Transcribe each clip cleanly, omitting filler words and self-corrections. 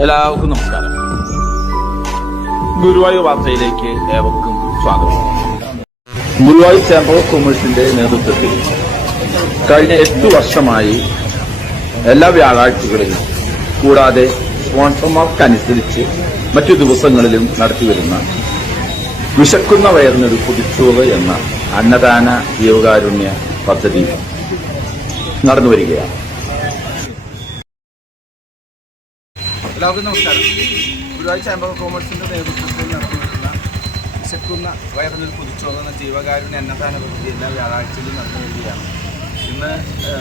എല്ലാവർക്കും നമസ്കാരം. ഗുരുവായൂർ വാർത്തയിലേക്ക് ഏവർക്കും സ്വാഗതം. ഗുരുവായൂർ ചേംബർ ഓഫ് കൊമേഴ്സിന്റെ നേതൃത്വത്തിൽ കഴിഞ്ഞ 8 വർഷമായി എല്ലാ വ്യാഴാഴ്ചകളിലും കൂടാതെ സ്പോൺസർമാർക്കനുസരിച്ച് മറ്റു ദിവസങ്ങളിലും നടത്തിവരുന്ന വിശക്കുന്ന വയറിനൊരു പൊതിച്ചോറ് എന്ന അന്നദാന ജീവകാരുണ്യ പദ്ധതി നടന്നുവരികയാണ്. എല്ലാവർക്കും നമസ്കാരം. ഗുരുവായൂർ ചേംബർ ഓഫ് കൊമേഴ്സിൻ്റെ നേതൃത്വത്തിൽ നടത്തിവരുന്ന വിശക്കുന്ന വയറിനൊരു പൊതിച്ചോറ് എന്ന ജീവകാരുണ്യ അന്നദാന പദ്ധതി എല്ലാ വ്യാഴാഴ്ചയിലും നടന്നു വരികയാണ്. ഇന്ന്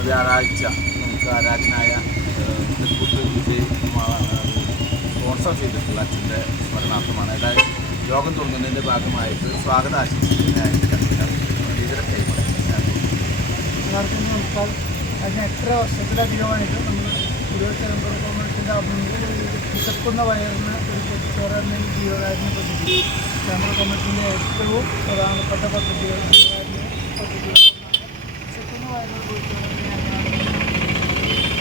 വ്യാഴാഴ്ച നമുക്ക് ആരാധനായ വിജയ് സ്പോൺസർ ചെയ്തിട്ടുള്ള അച്ഛൻ്റെ സ്മരണാർത്ഥമാണ്. അതായത് യോഗം തുടങ്ങുന്നതിൻ്റെ ഭാഗമായിട്ട് സ്വാഗത ആശംസിക്കുന്നതിനായിട്ട് ടീച്ചറെ കൈമാറി. എല്ലാവർക്കും നമസ്കാരം. അതിന് 8 വർഷത്തിലധികമായിട്ട് നമ്മൾ ഗുരുവായൂർ ചേംബർ ഓഫ് കൊമേഴ്സിൻ്റെ വിശക്കുന്ന വയറിന് ഒരു പൊതിച്ചോറ് എന്ന ജീവകാരുണ്യ പദ്ധതി ചേംബർ ഓഫ് കൊമേഴ്സിൻ്റെ ഏറ്റവും പ്രധാനപ്പെട്ട പദ്ധതികൾ വിശക്കുന്ന വയറിന് പൊതിച്ചോറ്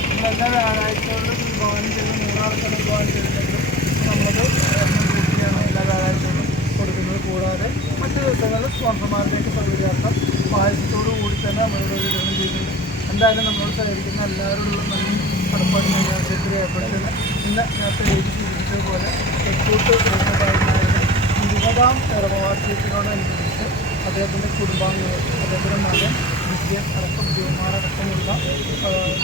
നമ്മളെല്ലാ വ്യാഴാഴ്ചകളിലും വിഭാവനം ചെയ്ത് 100 ആൾക്കാണ് വിഭാവനം ചെയ്തിട്ടുണ്ടെങ്കിലും നമ്മളത് കൂട്ടിയാണ് എല്ലാ വ്യാഴാഴ്ചകളും കൊടുക്കുന്നത്. കൂടാതെ മറ്റ് ദിവസങ്ങളിൽ സ്പോൺസർമാരിലേക്ക് സൗകര്യാർത്ഥം പായസത്തോടു കൂടി തന്നെ നമ്മളിവിടെ വിതരണം ചെയ്യുന്നുണ്ട്. എന്തായാലും നമ്മളോട് സഹകരിക്കുന്ന എല്ലാവരോടുള്ള നന്ദി കടപ്പാട് ഞങ്ങൾക്ക് ഏർപ്പെടുത്തുന്നത്. ഇന്ന് നേരത്തെ എഴുതി സൂചിപ്പിച്ചതുപോലെ തെക്കൂട്ട് ദേശകാരനായ 20ാം ചരമവാർഷികത്തിനോടനുബന്ധിച്ച് അദ്ദേഹത്തിൻ്റെ കുടുംബാംഗങ്ങൾ, അദ്ദേഹത്തിൻ്റെ മകൻ വിജയൻ അടക്കം ജയമാരടക്കമുള്ള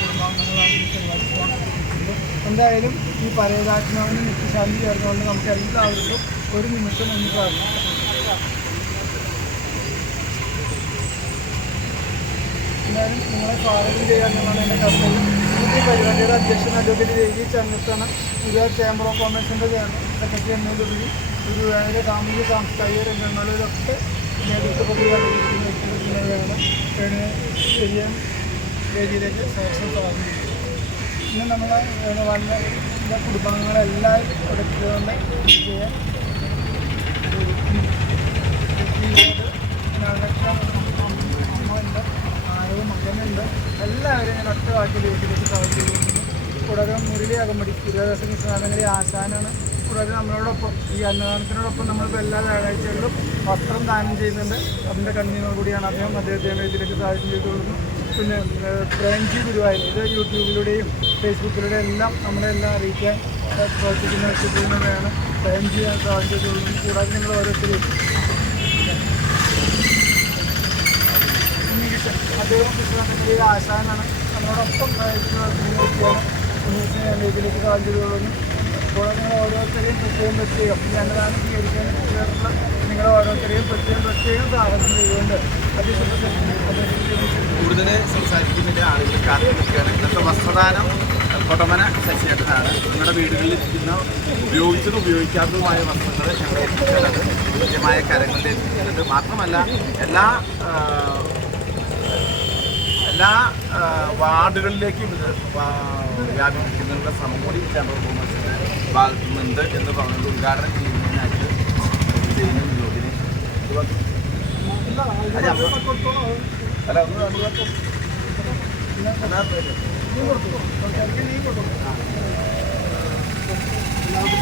കുടുംബാംഗങ്ങളാണ് ഈ പരിപാടി സ്വാഗതിക്കുന്നത്. എന്തായാലും ഈ പരേതാത്മാവിന് നിത്യശാന്തി ചേർന്നുകൊണ്ട് നമുക്ക് എല്ലാവർക്കും ഒരു നിമിഷം എന്ന് പ്രാർത്ഥിക്കാം. എന്തായാലും നിങ്ങളെ സ്വാഗതം ചെയ്യാമെന്നാണ് എൻ്റെ കർത്തവ്യം. ഇന്നത്തെ പരിപാടിയുടെ അധ്യക്ഷൻ അഡ്വക്കേറ്റ് രവി ചന്ദ്രനാണ്. ഗുരുവായൂർ ചേംബർ ഓഫ് കൊമേഴ്സിൻ്റെ സെക്രട്ടറി എന്നതിലുപരി ഗുരുവായൂരിലെ സാമൂഹിക സാംസ്കാരിക രംഗങ്ങളിലൊക്കെ നേതൃത്വത്തിൽ കണ്ടുപിടിക്കുന്ന വ്യക്തികളാണ് ശരിയാൻ വേദിയിലേക്ക് സഹർഷം സ്വാഗതം ചെയ്തു. ഇന്ന് നമ്മൾ വന്ന കുടുംബാംഗങ്ങളെല്ലാവരും എടുത്തുകൊണ്ട് ചെയ്യാൻ അമ്മയുണ്ട്, ആരവും മകനുണ്ട്, എല്ലാവരും ഞാൻ ഒറ്റ വാക്കിൽ വീട്ടിലേക്ക് സ്വാഗതം ചെയ്യുന്നു. കൂടാതെ മുരളി അകമ്പടി വിദ്യാഭ്യാസ മിശ്രാനങ്ങളെ ആശാനാണ്. കൂടാതെ നമ്മളോടൊപ്പം ഈ അന്നദാനത്തിനോടൊപ്പം നമ്മളിപ്പോൾ എല്ലാ വ്യാഴാഴ്ചകളിലും വസ്ത്രം ദാനം ചെയ്യുന്നുണ്ട്. അതിൻ്റെ കൺവീനർ കൂടിയാണ് അദ്ദേഹത്തെ വേദിയിലേക്ക് സ്വാഗതം ചെയ്തുകൊള്ളുന്നു. പിന്നെ പ്രേംജി ഗുരുവായൂർ, ഇത് യൂട്യൂബിലൂടെയും ഫേസ്ബുക്കിലൂടെയും എല്ലാം നമ്മളെല്ലാം അറിയിക്കാൻ പ്രവർത്തിക്കുന്ന വ്യക്തിത്വങ്ങളെയാണ് പ്രേംജി സ്വാഗതം ചെയ്തുകൊള്ളുന്നു. കൂടാതെ നിങ്ങൾ ഓരോരുത്തരും അദ്ദേഹം വിശ്വാസത്തിലെ ആശാനാണ്. നമ്മളോടൊപ്പം വേദിയിലേക്ക് സ്വാഗതം ചെയ്തുകൊള്ളുന്നു. അപ്പോൾ നിങ്ങൾ ഓരോരുത്തരെയും പ്രത്യേകം ഈ അന്നദാനം സ്വീകരിക്കാനുള്ള നിങ്ങൾ ഓരോരുത്തരെയും പ്രത്യേകം സ്വാഗതം ചെയ്തുകൊണ്ട് കൂടുതൽ സംസാരിക്കുന്നതിൻ്റെ ആളുകൾ കാത്തിരിക്കുകയാണ്. ഇന്നത്തെ വസ്ത്രദാനം കൊടമന ശശിയേട്ടനാണ്. നിങ്ങളുടെ വീടുകളിൽ ഇരിക്കുന്ന ഉപയോഗിച്ചതും ഉപയോഗിക്കാത്തതുമായ വസ്ത്രങ്ങൾ ഞങ്ങൾ എത്തിക്കുന്നത് കൃത്യമായ കരങ്ങളിൽ എത്തിക്കുന്നത് മാത്രമല്ല എല്ലാ വാർഡുകളിലേക്കും ഇത് വ്യാപിപ്പിക്കുന്നതിനുള്ള ശ്രമം കൂടി ചേംബർ ഓഫ് കൊമേഴ്സിൻ്റെ ഭാഗത്തുനിന്നുണ്ട് എന്ന് പറഞ്ഞത് ഉദ്ഘാടനം ചെയ്യുന്നതിനായിട്ട് ചെയ്യുന്ന യോഗത്തിന് എല്ലാവർക്കും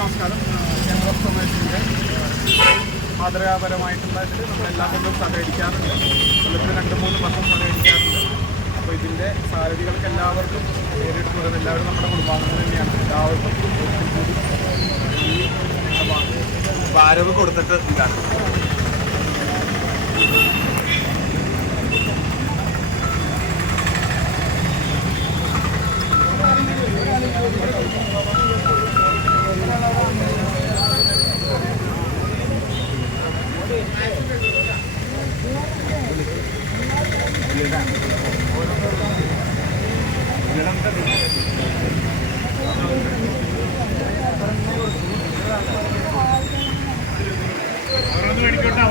നമസ്കാരം. ചേംബർ ഓഫ് കൊമേഴ്സിൻ്റെ മാതൃകാപരമായിട്ടുള്ള ഇതിൽ നമ്മളെല്ലാം കൊണ്ടും സഹകരിക്കാറുണ്ട്. കൊല്ലത്തിന് 2-3 വർഷം സഹകരിക്കാറുണ്ട്. അപ്പോൾ ഇതിൻ്റെ സാരഥികൾക്ക് എല്ലാവർക്കും നേരിട്ട് പറയുന്നത് എല്ലാവരും നമ്മുടെ കുടുംബാംഗങ്ങൾ തന്നെയാണ്. എല്ലാവർക്കും ഈ ഭാരവ് കൊടുത്തിട്ട് ഇതാണ്.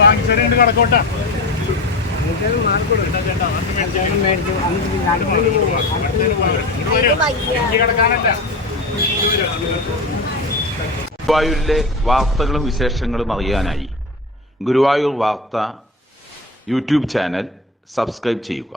വാങ്ങിച്ചോണ്ട് കടക്കോട്ട ഗുരുവായൂരിലെ വാർത്തകളും വിശേഷങ്ങളും അറിയാനായി ഗുരുവായൂർ വാർത്ത യൂട്യൂബ് ചാനൽ സബ്സ്ക്രൈബ് ചെയ്യുക.